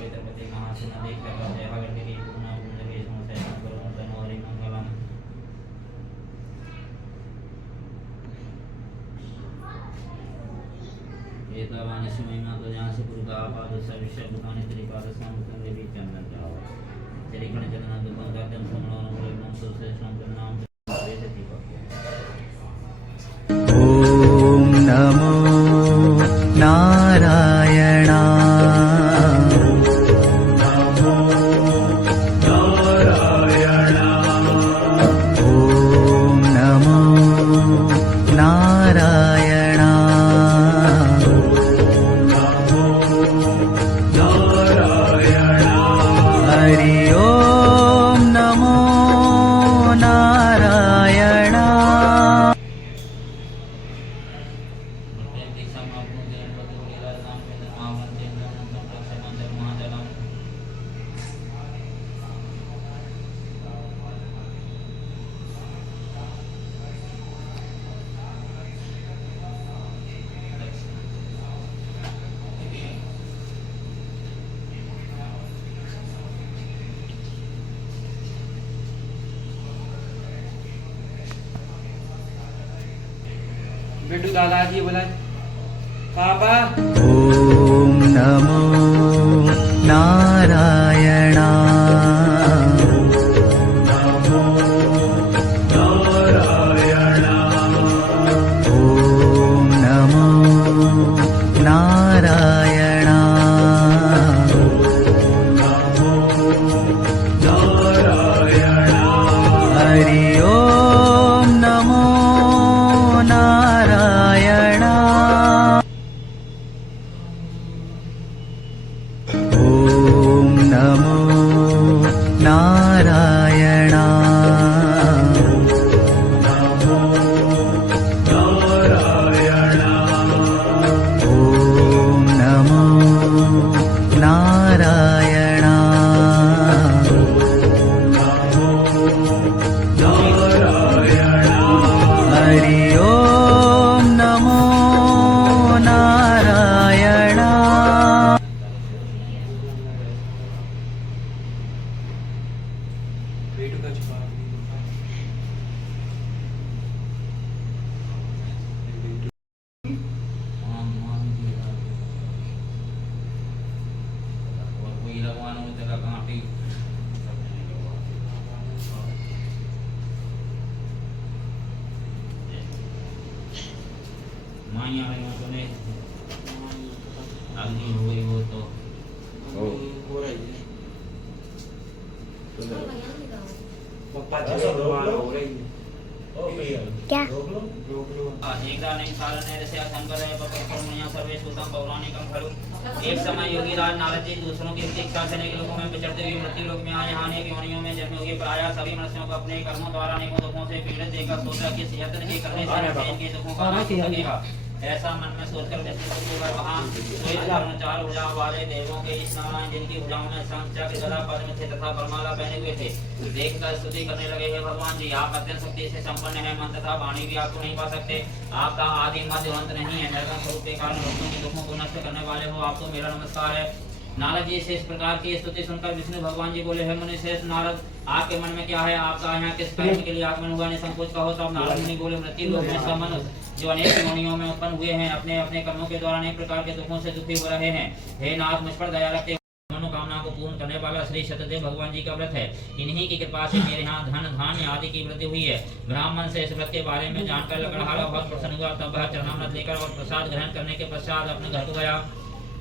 पवित्रपति महासेना देख जय पूर्ण पुण्य तनो हरि मंगलम। एतावानि महिमा तो जहाँ से पुरुष आपाद सर्विश्व भूतानि त्रिपाद सामुद्रं देवी चंदन जाओ चरिकण चंदन दुकान का दम समनों नमो नमः सुश्रेष्ठं नाम देशति ओम नमो नारायणाय। बेटू दादाजी बोला पापा। ओम नमो नारायणाय। ओम नमो नारायणाय। हरि ओम नमो नारायण। ओम नमो नारायण। ओम नमो नारायण। हरि ओम नमो नारायण। बेटू का छुपा और कोई लगवाना हो तेरा कांटी माया में तो ने अग्नि हो गई वो तो हो रही है पप्पा जी हो रही है क्या एकदा नहीं सारण ने ऋषि शंकर है पकड़मुनिया सर्वेश उत्तम पौराणिकम खलु। एक समय योगी राज नारद जी दूसरों की शिक्षा से अनेक लोगों में विचरते हुए मृत्यु लोक में आए। यहाँ अनेक योनियों में जन्मे हुए प्रायः सभी मनुष्यों को अपने कर्मों द्वारा अनेकों दुखों से पीड़ित देखकर सोचा कि सेहत नहीं करने से इनके दुखों का नाश हो सकेगा। ऐसा मन में सोचकर विष्णु वहां धर्मचार भुजा वाले देवों के इस नारायण जिनकी भुजाओं में शंख चक्र गदा पद्म थे तथा परमाला पहने हुए थे देखकर स्तुति करने लगे। हे भगवान जी आप अत्यंत शक्ति से संपन्न है मन तथा वाणी भी आपको नहीं पा सकते। आपका आदि मध्य अंत नहीं है। निर्गुण स्वरूप के कारण भक्तों के दुखों को नष्ट करने वाले हो आपको मेरा नमस्कार है। नारद जी से इस प्रकार की स्तुति सुनकर विष्णु भगवान जी बोले हे मुनि श्रेष्ठ नारद आपके मन में क्या है। आपका यहाँ किस कार्य के लिए आगमन हुआ निसंकोच कहो। तब नारद मुनि बोले मृत्यु लोक में सब मनुष्य जो अनेक योनियों में उत्पन्न हुए हैं अपने अपने कर्मों के द्वारा अनेक प्रकार के दुखों से दुखी हो रहे हैं। हे नाथ मुझ पर दया रखते मनोकामना को पूर्ण करने वाला श्री सत्यदेव भगवान जी का व्रत है। इन्हीं की कृपा से मेरे यहाँ धन धान्य आदि की वृद्धि हुई है। ब्राह्मण से इस व्रत के बारे में जानकर लकड़हारा बहुत प्रसन्न हुआ। तब वह चरणामृत लेकर और प्रसाद ग्रहण करने के पश्चात अपने घर को गया।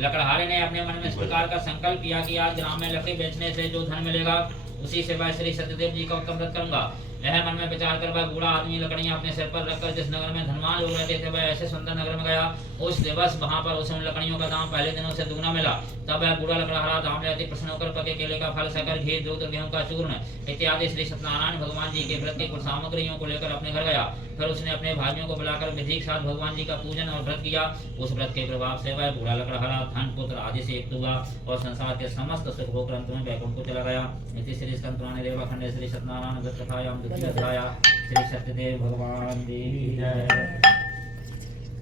लकड़हारे ने अपने मन में इस प्रकार का संकल्प किया कि आज ग्राम में लकड़ी बेचने से जो धन मिलेगा उसी से मैं श्री सत्यदेव जी का उत्तम व्रत करूंगा। यह मन में विचार कर वह बूढ़ा आदमी लकड़ियां अपने सिर पर रखकर जिस नगर में धनवान लोग रहते थे वह ऐसे सुंदर नगर में गया। उस दिवस वहां पर उसे उन लकड़ियों का दाम पहले दिनों से दुगना मिला। तब वह बूढ़ा लकड़हारा दाम लेते प्रसन्न होकर पके केले का फल शक्कर घी दूध गेहूं का चूर्ण इत्यादि श्री सत्यनारायण भगवान जी के व्रत की कुछ सामग्रियों को लेकर अपने घर गया। फिर उसने अपने भाइयों को बुलाकर विधि के साथ भगवान जी का पूजन और व्रत किया। उस व्रत के प्रभाव से वह बूढ़ा लकड़हारा धन पुत्र आदि से युक्त हुआ और संसार के समस्त सुख भोग ग्रंथ में वैकुंठ को चला गया। इति श्री स्कंद पुराणे रेवाखंडे श्री सत्यनारायण व्रत कथायां द्वितीय अध्याय श्री सत्यदेव भगवान की जय।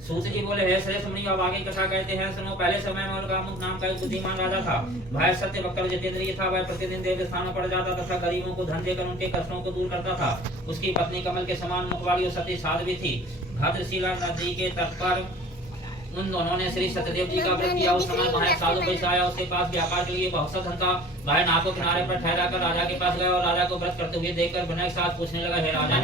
सूत जी बोले, हे श्रेष्ठ मुनि, अब आगे कथा कहते हैं, सुनो। पहले समय में उल्कामुक नाम का एक बुद्धिमान राजा था। वह सत्य वक्र जितेंद्रिय था। वह प्रतिदिन देव स्थानों पर जाता तथा गरीबों को धन देकर उनके कष्टों को दूर करता था। उसकी पत्नी कमल के समान मुख वाली और सती साध्वी थी। भद्रशिला नदी के तट पर उन दोनों ने श्री सत्यदेव जी का व्रत किया। उस समय वहाँ एक साधु वैश्य आया। उसके पास व्यापार के लिए बहुत सा धन था। वह नाव को किनारे पर ठहरा कर राजा के पास गया और राजा को व्रत करते हुए देखकर विनय के साथ पूछने लगा, हे राजा,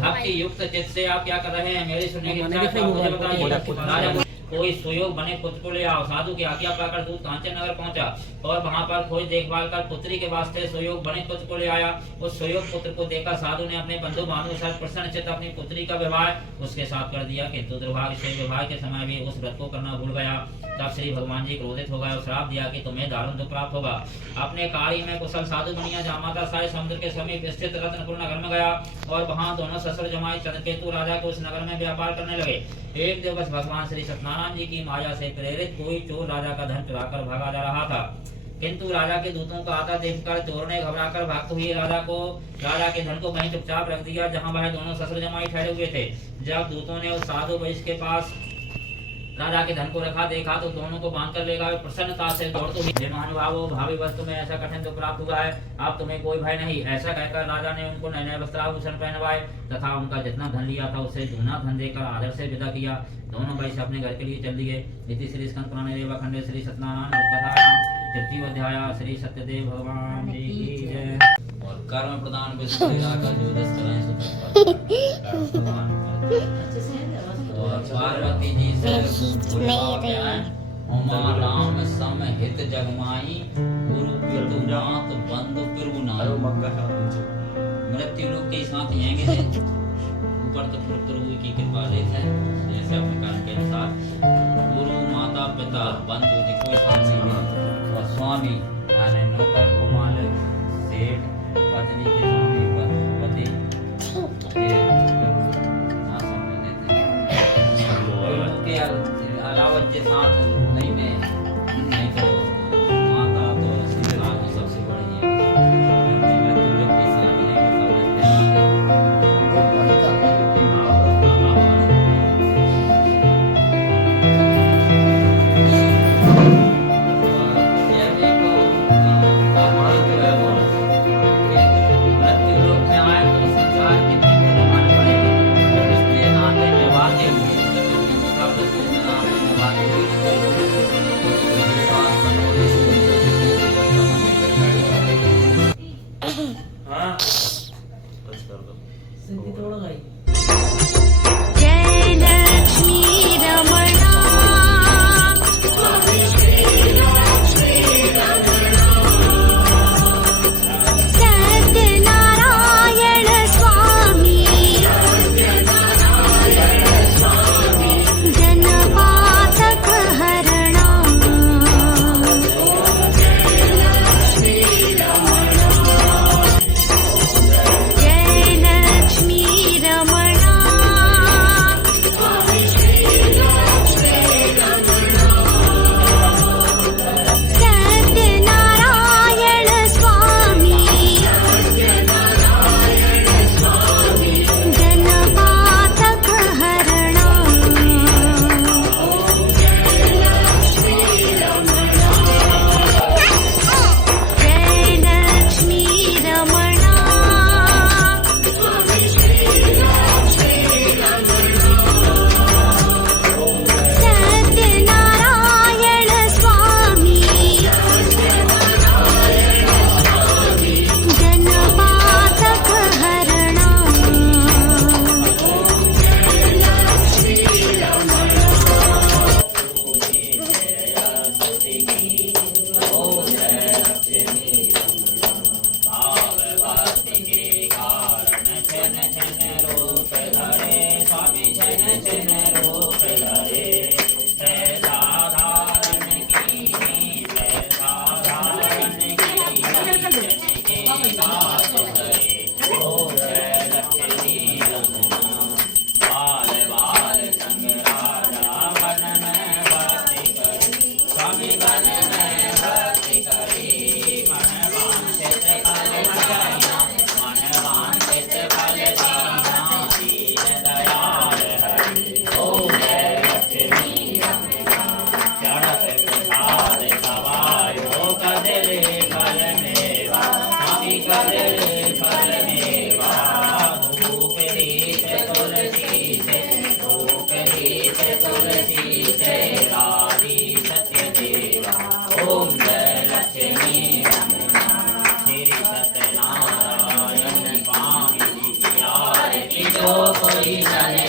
भक्ति युक्त चित्त से आप क्या कर रहे हैं? मेरी सुनने की इच्छा है, आप मुझे बताइए। राजा, कोई सुयोग बने पुत्र को ले आओ। साधु की आज्ञा पाकर दूत कांचन नगर पहुंचा और वहां पर खोज देखभाल कर पुत्री के वास्ते सुयोग बने पुत्र को ले आया। उस सुयोग पुत्र को देखकर साधु ने अपने बंधु बांधव के साथ प्रसन्न चित्त अपनी पुत्री का विवाह उसके साथ कर दिया, किंतु दुर्भाग्य से विवाह के समय भी उस व्रत को करना भूल गया। तब श्री भगवान जी क्रोधित हो गए और श्राप दिया कि तुम्हें दारुण दुख प्राप्त होगा। अपने कार्य में कुशल साधु मुनिया जामाता सारे समुद्र के समीप स्थित रत्नपुर नगर में गया और वहां दोनों ससुर जमाई चंद्रकेतु राजा को उस नगर में व्यापार करने लगे। एक दिवस भगवान श्री सत्यनारायण जी की माया से प्रेरित कोई चोर राजा का धन चुराकर भागा जा रहा था, किंतु राजा के दूतों का आता देखकर चोर ने घबराकर भागते हुए राजा के धन को वहीं चुपचाप रख दिया जहां वह दोनों ससुर जमाई ठहरे हुए थे। जब दूतों ने उस साधु वैश्य के पास राजा के धन को रखा देखा तो दोनों को बांध कर ले गए। प्रसन्नता से दौड़ते हुए, हे महानुभावो, भावी वस्तु में ऐसा कठिन दुख प्राप्त हुआ है, अब तुम्हें कोई भय नहीं। ऐसा कहकर राजा ने उनको नए नए वस्त्राभूषण पहनवाए तथा उनका जितना धन लिया था उससे दूना धन देकर आदर से विदा किया। दोनों वैश्य अपने घर के लिए चल दिए। इति श्री स्कंद पुराणे रेवाखंडे श्री सत्यनारायण कथा तृतीय अध्याय। श्री सत्यदेव भगवान जी की जय। और कर्म प्रदान विष्णु का जो दस और पार्वती जी से उमा राम सम हित जगमाई गुरु पितु मात बंधु पिरगुनाई। मृत्यु लोग के साथ आएंगे ऊपर तो फिर गुरु की कृपा लेते हैं जैसे अपने कर्म के अनुसार। गुरु माता पिता बंधु जी कोई साथ नहीं और स्वामी यानी नौकर को मालिक सेठ पत्नी के स्वामी पति अलावा के साथ नहीं में नहीं तो माता तो सीधा तो सबसे बड़ी है। मृत्यु लोग के साथ ही है मृत्यु लोग में आए तो संसार के नियम मानने पड़ेंगे। इसलिए नाते व्यवहार के जय लक्ष्मी रमणा सत्यनारायण स्वामी जनपातक हरणा जय लक्ष्मी रमणा सत्यनारायण स्वामी जनपातक हरणा जय लक्ष्मी रमणा सत्यनारायण स्वामी जनपातक हरणा ओम जय लक्ष्मी रमना श्री सत्यनारायण स्वामी जी की आरती जो कोई करे